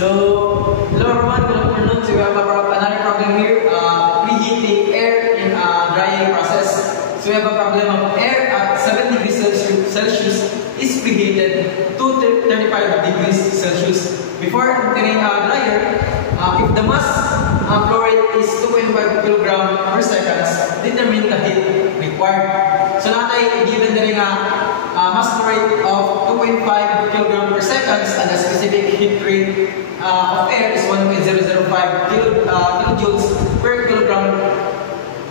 So, hello everyone, good afternoon. So we have another problem here, preheating air in a drying process. So we have a problem of air at 7 degrees Celsius is preheated to 35 degrees Celsius. Before entering a dryer, if the mass flow rate is 2.5 kg per second, determine the heat required. So natay given na rin mass flow rate of 2.5 kg per second and the specific heat rate of air is 1.005 kilojoules per kilogram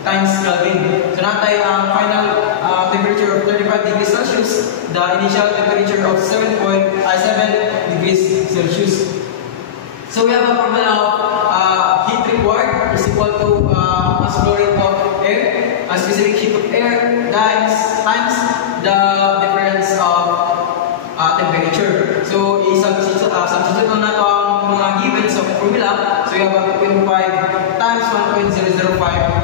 times Kelvin. So natay final temperature of 35 degrees Celsius, the initial temperature of 7 degrees Celsius. So we have a formula of heat required is equal to mass flow rate of air, a specific heat of air times the difference of temperature. So substitute na ito ang mga given sa formula. So we have a 2.5 times 1.005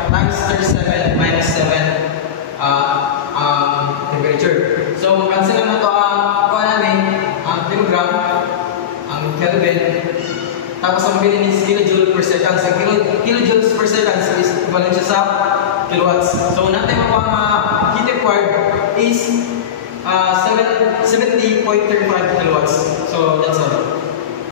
times 37 minus 7 temperature. So cancel na ito ang kilogram, ang Kelvin. Tapos ang bilhin is kilojoule per second. So kilojoules per second is equivalent siya sa kilowatts. So natin ang heat required is 70.35 kilowatts. So that's all.